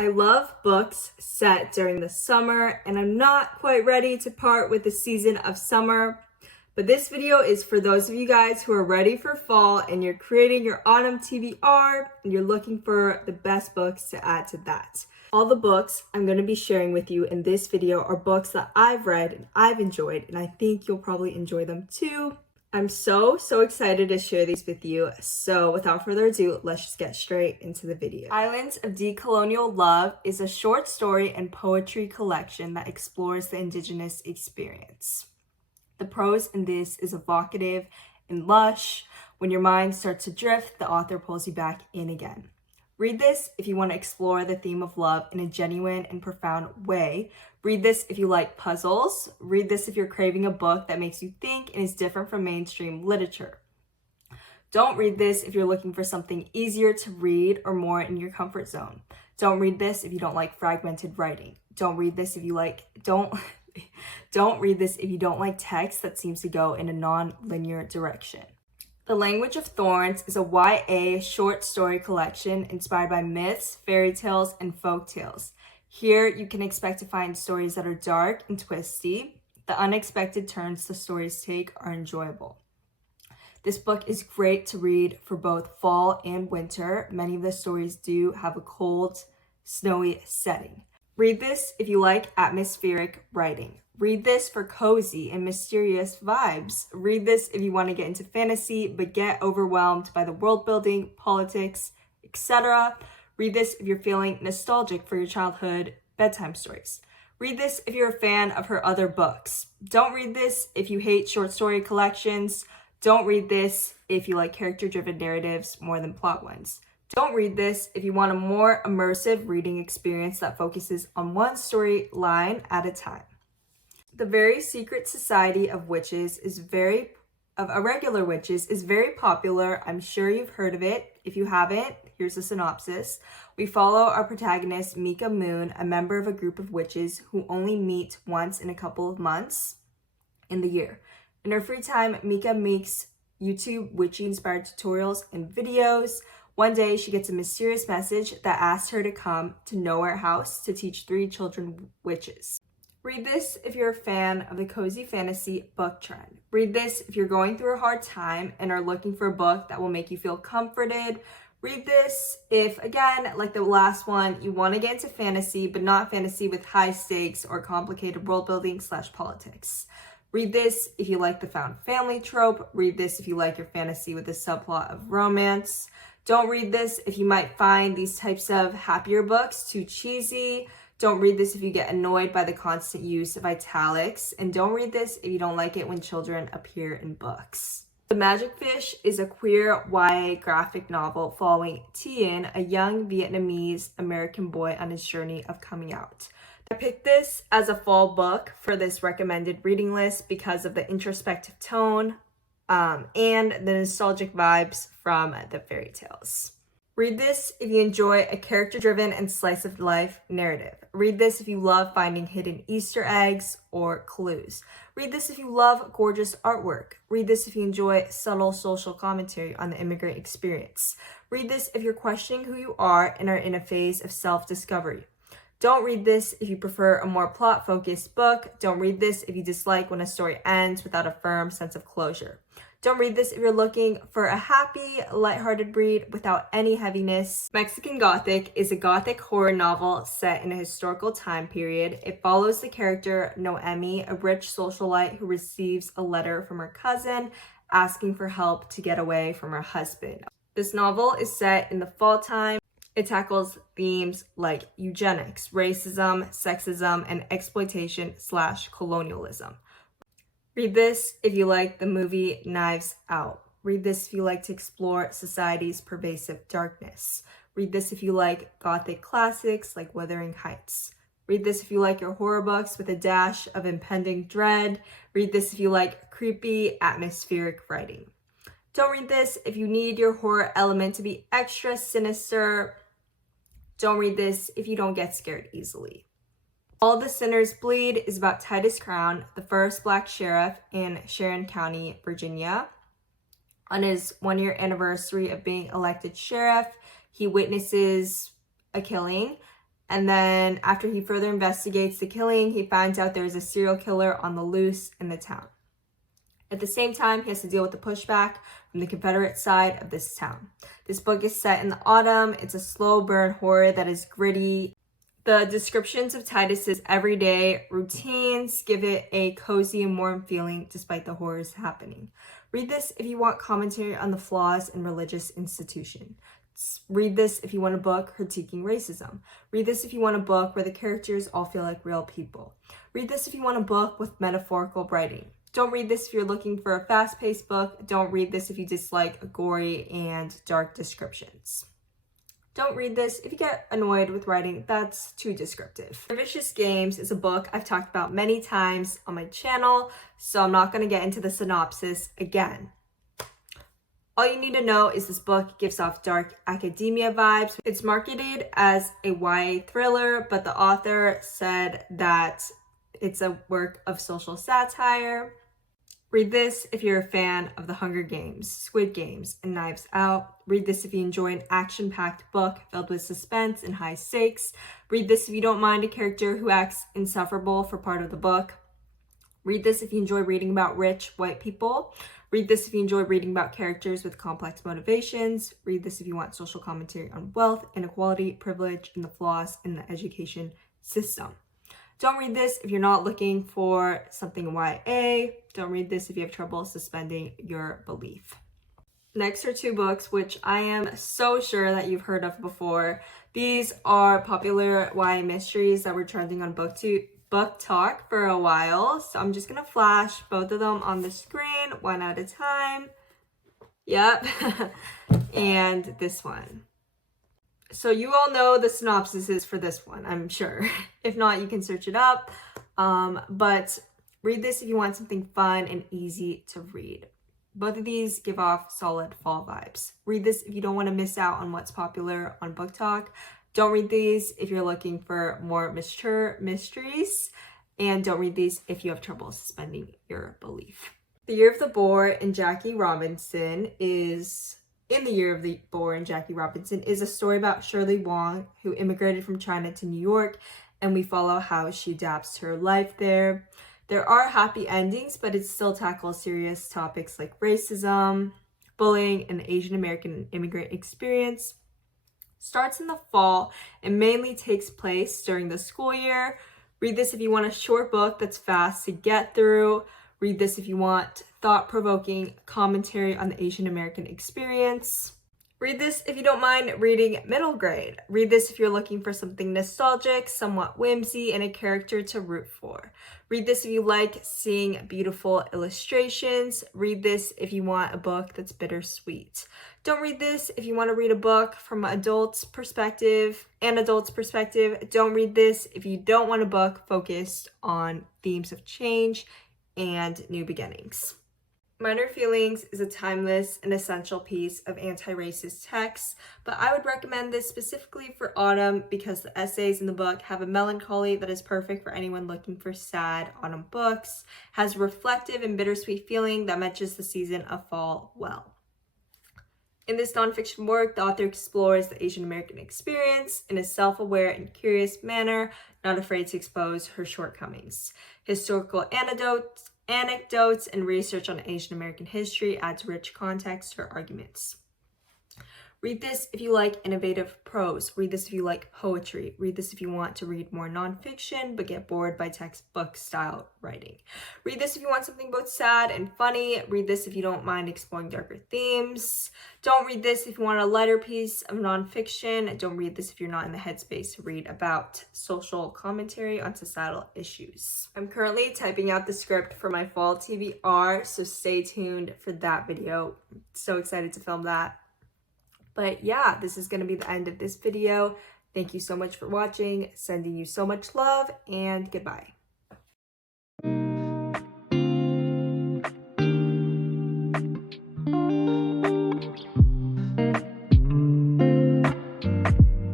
I love books set during the summer, and I'm not quite ready to part with the season of summer. But this video is for those of you guys who are ready for fall and you're creating your autumn TBR and you're looking for the best books to add to that. All the books I'm going to be sharing with you in this video are books that I've read and I've enjoyed, and I think you'll probably enjoy them too. I'm so excited to share these with you. So without further ado, let's just get straight into the video. Islands of Decolonial Love is a short story and poetry collection that explores the Indigenous experience. The prose in this is evocative and lush. When your mind starts to drift, the author pulls you back in again. Read this if you want to explore the theme of love in a genuine and profound way. Read this if you like puzzles. Read this if you're craving a book that makes you think and is different from mainstream literature. Don't read this if you're looking for something easier to read or more in your comfort zone. Don't read this if you don't like fragmented writing. Don't read this if you don't read this if you don't like text that seems to go in a non-linear direction. The Language of Thorns is a YA short story collection inspired by myths, fairy tales, and folk tales. Here, you can expect to find stories that are dark and twisty. The unexpected turns the stories take are enjoyable. This book is great to read for both fall and winter. Many of the stories do have a cold, snowy setting. Read this if you like atmospheric writing. Read this for cozy and mysterious vibes. Read this if you want to get into fantasy but get overwhelmed by the world building, politics, etc. Read this if you're feeling nostalgic for your childhood bedtime stories. Read this if you're a fan of her other books. Don't read this if you hate short story collections. Don't read this if you like character-driven narratives more than plot ones. Don't read this if you want a more immersive reading experience that focuses on one storyline at a time. The Very Secret Society of Witches Irregular Witches is very popular. I'm sure you've heard of it. If you haven't, here's a synopsis. We follow our protagonist, Mika Moon, a member of a group of witches who only meet once in a couple of months in the year. In her free time, Mika makes YouTube witchy-inspired tutorials and videos. One day, she gets a mysterious message that asks her to come to Nowhere House to teach 3 children witches. Read this if you're a fan of the cozy fantasy book trend. Read this if you're going through a hard time and are looking for a book that will make you feel comforted. Read this if, again, like the last one, you want to get into fantasy, but not fantasy with high stakes or complicated world building / politics. Read this if you like the found family trope. Read this if you like your fantasy with a subplot of romance. Don't read this if you might find these types of happier books too cheesy. Don't read this if you get annoyed by the constant use of italics. And don't read this if you don't like it when children appear in books. The Magic Fish is a queer YA graphic novel following Tien, a young Vietnamese American boy on his journey of coming out. I picked this as a fall book for this recommended reading list because of the introspective tone and the nostalgic vibes from the fairy tales. Read this if you enjoy a character-driven and slice-of-life narrative. Read this if you love finding hidden Easter eggs or clues. Read this if you love gorgeous artwork. Read this if you enjoy subtle social commentary on the immigrant experience. Read this if you're questioning who you are and are in a phase of self-discovery. Don't read this if you prefer a more plot-focused book. Don't read this if you dislike when a story ends without a firm sense of closure. Don't read this if you're looking for a happy, lighthearted read without any heaviness. Mexican Gothic is a gothic horror novel set in a historical time period. It follows the character Noemi, a rich socialite who receives a letter from her cousin asking for help to get away from her husband. This novel is set in the fall time. It tackles themes like eugenics, racism, sexism, and exploitation / colonialism. Read this if you like the movie Knives Out. Read this if you like to explore society's pervasive darkness. Read this if you like gothic classics like Wuthering Heights. Read this if you like your horror books with a dash of impending dread. Read this if you like creepy, atmospheric writing. Don't read this if you need your horror element to be extra sinister. Don't read this if you don't get scared easily. All the Sinners Bleed is about Titus Crown, the first Black sheriff in Sharon County, Virginia. On his 1-year anniversary of being elected sheriff, he witnesses a killing And then after he further investigates the killing, he finds out there's a serial killer on the loose in the town. At the same time, he has to deal with the pushback from the Confederate side of this town. This book is set in the autumn. It's a slow burn horror that is gritty. The descriptions of Titus's everyday routines give it a cozy and warm feeling despite the horrors happening. Read this if you want commentary on the flaws in religious institutions. Read this if you want a book critiquing racism. Read this if you want a book where the characters all feel like real people. Read this if you want a book with metaphorical writing. Don't read this if you're looking for a fast-paced book. Don't read this if you dislike gory and dark descriptions. Don't read this if you get annoyed with writing that's too descriptive. Vicious Games is a book I've talked about many times on my channel, so I'm not going to get into the synopsis again. All you need to know is this book gives off dark academia vibes. It's marketed as a YA thriller, but the author said that it's a work of social satire. Read this if you're a fan of The Hunger Games, Squid Games, and Knives Out. Read this if you enjoy an action-packed book filled with suspense and high stakes. Read this if you don't mind a character who acts insufferable for part of the book. Read this if you enjoy reading about rich white people. Read this if you enjoy reading about characters with complex motivations. Read this if you want social commentary on wealth, inequality, privilege, and the flaws in the education system. Don't read this if you're not looking for something YA. Don't read this if you have trouble suspending your belief. Next are two books which I am so sure that you've heard of before. These are popular YA mysteries that were trending on Book Talk for a while. So I'm just going to flash both of them on the screen, one at a time. Yep. And this one. So you all know the synopsis for this one, I'm sure. If not, you can search it up. But read this if you want something fun and easy to read. Both of these give off solid fall vibes. Read this if you don't want to miss out on what's popular on Book Talk. Don't read these if you're looking for more mature mysteries. And don't read these if you have trouble suspending your belief. The Year of the Boar and Jackie Robinson is... In the Year of the Boar and Jackie Robinson is a story about Shirley Wong, who immigrated from China to New York, and we follow how she adapts to her life there. There are happy endings, but it still tackles serious topics like racism, bullying, and the Asian American immigrant experience. Starts in the fall and mainly takes place during the school year. Read this if you want a short book that's fast to get through. Read this if you want thought-provoking commentary on the Asian American experience. Read this if you don't mind reading middle grade. Read this if you're looking for something nostalgic, somewhat whimsy, and a character to root for. Read this if you like seeing beautiful illustrations. Read this if you want a book that's bittersweet. Don't read this if you want to read a book from an adult's perspective. Don't read this if you don't want a book focused on themes of change and new beginnings. Minor Feelings is a timeless and essential piece of anti-racist text, but I would recommend this specifically for autumn because the essays in the book have a melancholy that is perfect for anyone looking for sad autumn books, has a reflective and bittersweet feeling that matches the season of fall well. In this nonfiction work, the author explores the Asian American experience in a self-aware and curious manner, not afraid to expose her shortcomings. Historical anecdotes, and research on Asian American history adds rich context to her arguments. Read this if you like innovative prose. Read this if you like poetry. Read this if you want to read more nonfiction but get bored by textbook style writing. Read this if you want something both sad and funny. Read this if you don't mind exploring darker themes. Don't read this if you want a lighter piece of nonfiction. Don't read this if you're not in the headspace to read about social commentary on societal issues. I'm currently typing out the script for my fall TBR, so stay tuned for that video. I'm so excited to film that. But yeah, this is going to be the end of this video. Thank you so much for watching, sending you so much love, and goodbye.